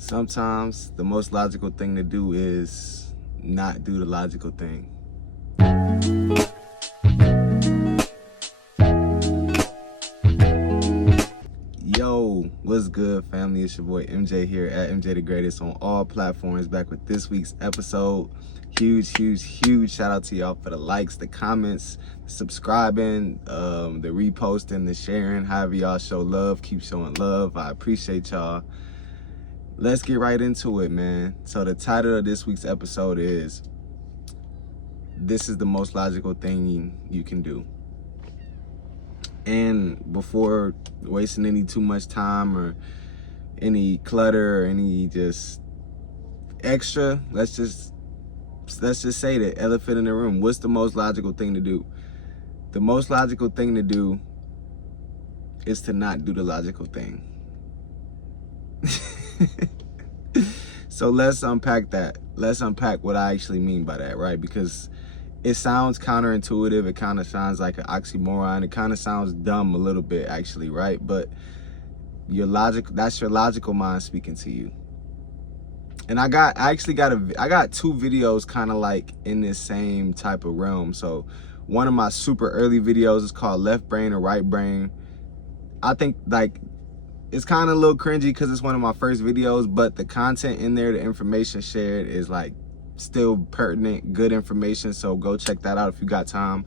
Sometimes the most logical thing to do is not do the logical thing. Yo, what's good, family? It's your boy MJ here at MJ the Greatest on all platforms, back with this week's episode. Huge shout out to y'all for the likes, the comments, the subscribing, the reposting, the sharing. However y'all show love, keep showing love. I appreciate y'all. Let's get right into it, man. So the title of this week's episode is, this is the most logical thing you can do. And before wasting any too much time or any clutter or any just extra, let's just say the elephant in the room. What's the most logical thing to do? The most logical thing to do is to not do the logical thing. So let's unpack that. Let's unpack what I actually mean by that, right? Because it sounds counterintuitive. It kind of sounds like an oxymoron. It kind of sounds dumb a little bit, actually, right? But that's your logical mind speaking to you. And I got two videos kind of like in this same type of realm. So one of my super early videos is called Left Brain or Right Brain. I think like it's kind of a little cringy because it's one of my first videos, but the content in there, the information shared is like still pertinent, good information. So go check that out if you got time.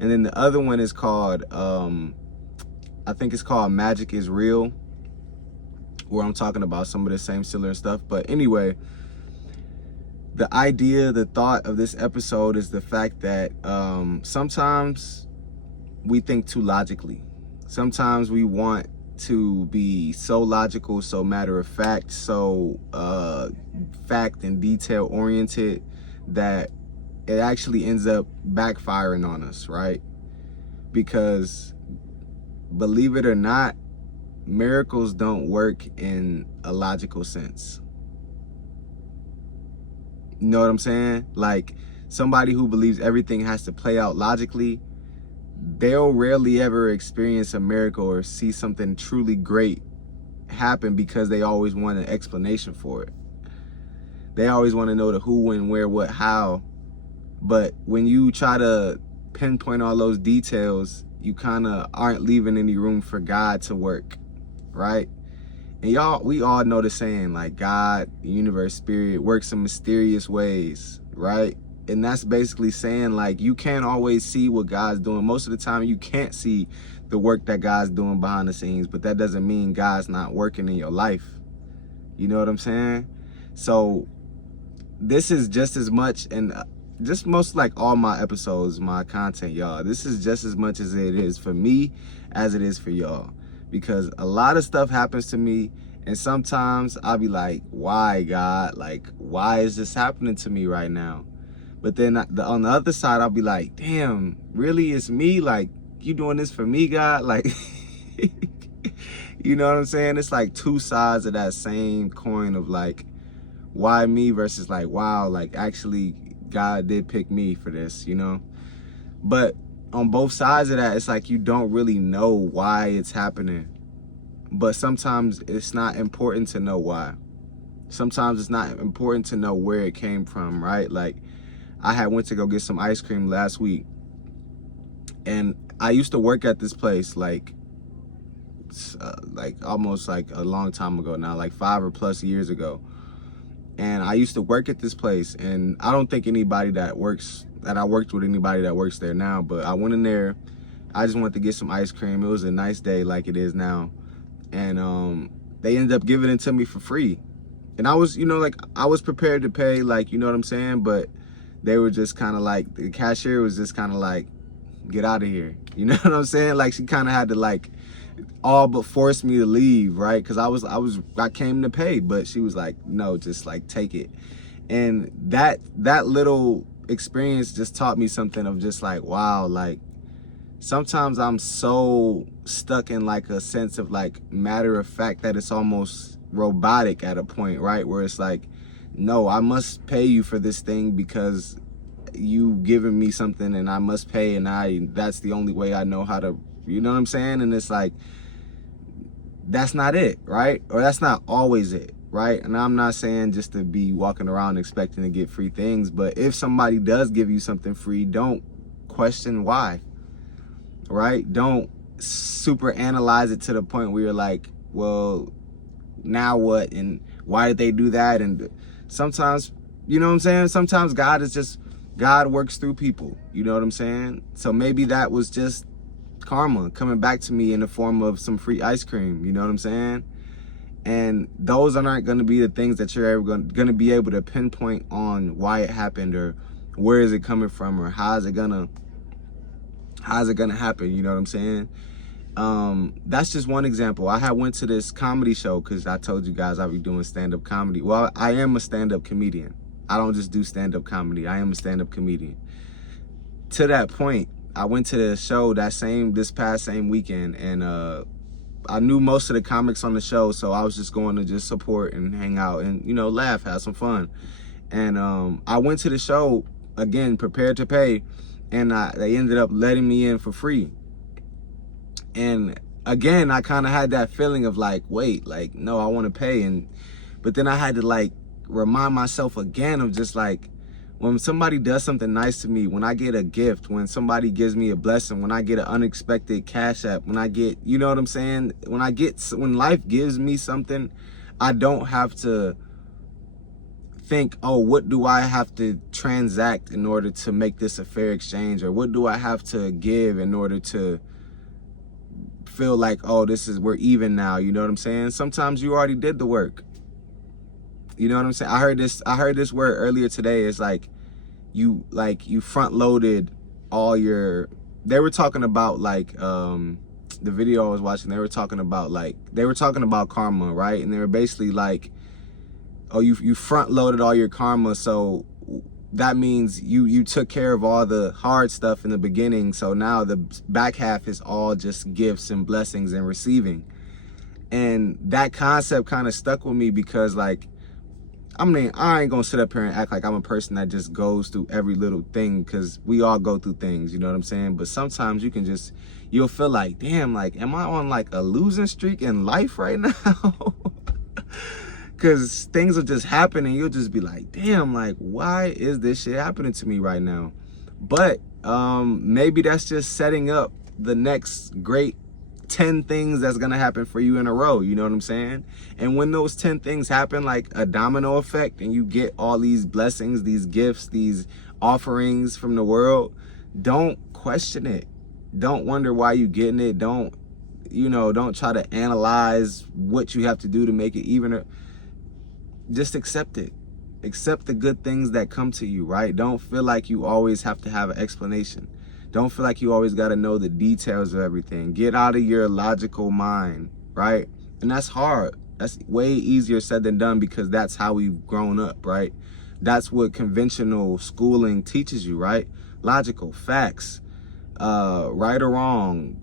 And then the other one is called, I think it's called Magic is Real, where I'm talking about some of the same similar stuff. But anyway, the idea, the thought of this episode is the fact that sometimes we think too logically. Sometimes we want to be so logical, so matter of fact, so fact and detail oriented that it actually ends up backfiring on us, right? Because believe it or not, miracles don't work in a logical sense. You know what I'm saying? Like somebody who believes everything has to play out logically, they'll rarely ever experience a miracle or see something truly great happen because they always want an explanation for it. They always want to know the who, when, where, what, how. But when you try to pinpoint all those details, you kind of aren't leaving any room for God to work, right? And we all know the saying, like God, the universe, spirit works in mysterious ways, right? And that's basically saying like you can't always see what God's doing. Most of the time you can't see the work that God's doing behind the scenes, but that doesn't mean God's not working in your life. You know what I'm saying? So this is just as much, and just most like all my episodes, my content, y'all, this is just as much as it is for me as it is for y'all. Because a lot of stuff happens to me, and sometimes I'll be like, why, God? Like, why is this happening to me right now? But then on the other side, I'll be like, damn, really, it's me? Like, you doing this for me, God? Like, you know what I'm saying? It's like two sides of that same coin of like, why me versus like, wow, like actually God did pick me for this, you know? But on both sides of that, it's like you don't really know why it's happening. But sometimes it's not important to know why. Sometimes it's not important to know where it came from, right? Like, I had went to go get some ice cream last week, and I used to work at this place like almost like a long time ago now, like 5 or plus years ago. And I used to work at this place, and I don't think anybody that I worked with anybody that works there now, but I went in there. I just wanted to get some ice cream. It was a nice day like it is now. And they ended up giving it to me for free. And I was, like I was prepared to pay, like, you know what I'm saying? But they were just kind of like, the cashier was just kind of like, get out of here. You know what I'm saying? Like, she kind of had to like all but force me to leave, right? Because I came to pay, but she was like, no, just like take it. And that little experience just taught me something of just like, wow, like sometimes I'm so stuck in like a sense of like matter of fact that it's almost robotic at a point, right? Where it's like, no, I must pay you for this thing because you giving me something and I must pay, and that's the only way I know how to, you know what I'm saying? And it's like, that's not it, right? Or that's not always it. right? And I'm not saying just to be walking around expecting to get free things, but if somebody does give you something free, don't question why, right? Don't super analyze it to the point where you're like, well, now what? And why did they do that? And sometimes, you know what I'm saying? Sometimes God works through people. You know what I'm saying? So maybe that was just karma coming back to me in the form of some free ice cream. You know what I'm saying? And those aren't going to be the things that you're ever going to be able to pinpoint on why it happened, or where is it coming from, or how's it gonna happen. You know what I'm saying? That's just one example. I had went to this comedy show because I told you guys I'll be doing stand-up comedy. Well, I am a stand-up comedian. I don't just do stand-up comedy. I am a stand-up comedian. To that point, I went to the show this past weekend, and I knew most of the comics on the show, so I was just going to just support and hang out and, you know, laugh, have some fun. And I went to the show, again, prepared to pay, and they ended up letting me in for free. And again, I kind of had that feeling of like, wait, like, no, I want to pay. But then I had to like remind myself again of just like, when somebody does something nice to me, when I get a gift, when somebody gives me a blessing, when I get an unexpected cash app, when I get, you know what I'm saying? When life gives me something, I don't have to think, oh, what do I have to transact in order to make this a fair exchange? Or what do I have to give in order to feel like, oh, we're even now? You know what I'm saying? Sometimes you already did the work. You know what I'm saying? I heard this word earlier today. It's like you front loaded all your, they were talking about like, the video I was watching, they were talking about karma, right? And they were basically like, oh, you front loaded all your karma. So that means you took care of all the hard stuff in the beginning. So now the back half is all just gifts and blessings and receiving. And that concept kind of stuck with me because, like, I mean, I ain't gonna sit up here and act like I'm a person that just goes through every little thing, because we all go through things, you know what I'm saying? But sometimes you'll feel like, damn, like, am I on like a losing streak in life right now? Because things will just happen and you'll just be like, damn, like, why is this shit happening to me right now? But maybe that's just setting up the next great 10 things that's gonna happen for you in a row. You know what I'm saying? And when those 10 things happen, like a domino effect, and you get all these blessings, these gifts, these offerings from the world, don't question it. Don't wonder why you're getting it. Don't try to analyze what you have to do to make it even. Just accept it. Accept the good things that come to you, right? Don't feel like you always have to have an explanation. Don't feel like you always got to know the details of everything. Get out of your logical mind, right? And that's hard. That's way easier said than done, because that's how we've grown up, right? That's what conventional schooling teaches you, right? Logical, facts, right or wrong,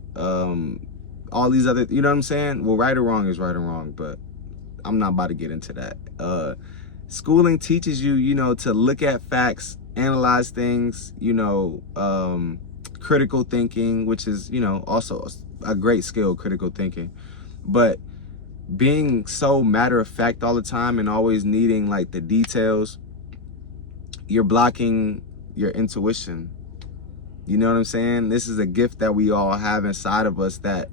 all these other, you know what I'm saying? Well, right or wrong is right or wrong, but I'm not about to get into that. Schooling teaches you, to look at facts, analyze things, critical thinking, which is, also a great skill, critical thinking. But being so matter of fact all the time and always needing like the details, you're blocking your intuition. You know what I'm saying? This is a gift that we all have inside of us that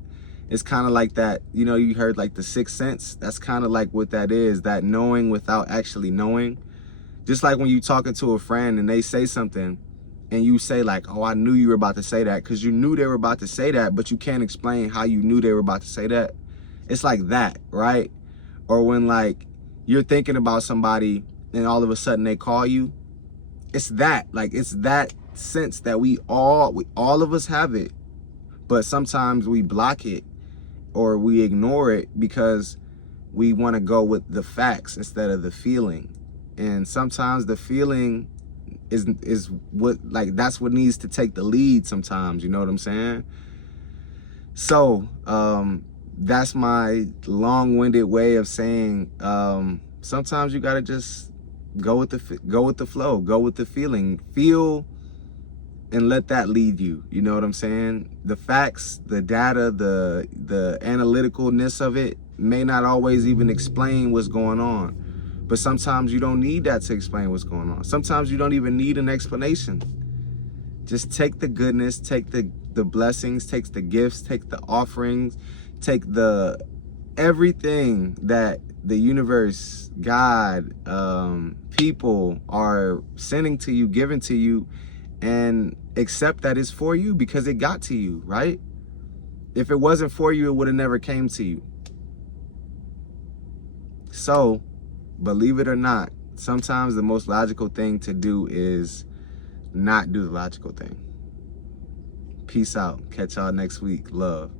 it's kind of like that, you heard like the sixth sense. That's kind of like what that is, that knowing without actually knowing. Just like when you talking to a friend and they say something and you say like, oh, I knew you were about to say that, because you knew they were about to say that, but you can't explain how you knew they were about to say that. It's like that, right? Or when like you're thinking about somebody and all of a sudden they call you. It's that, like, it's that sense that we all of us have it, but sometimes we block it or we ignore it because we want to go with the facts instead of the feeling. And sometimes the feeling is what, like, that's what needs to take the lead sometimes, you know what I'm saying? So that's my long-winded way of saying sometimes you gotta just go with the flow, go with the feeling, feel and let that lead you. You know what I'm saying? The facts, the data, the analyticalness of it, may not always even explain what's going on. But sometimes you don't need that to explain what's going on. Sometimes you don't even need an explanation. Just take the goodness, take the blessings, take the gifts, take the offerings, take the everything that the universe, God, people are sending to you, giving to you, and accept that it's for you because it got to you, right? If it wasn't for you, it would have never came to you. So, believe it or not, sometimes the most logical thing to do is not do the logical thing. Peace out. Catch y'all next week. Love.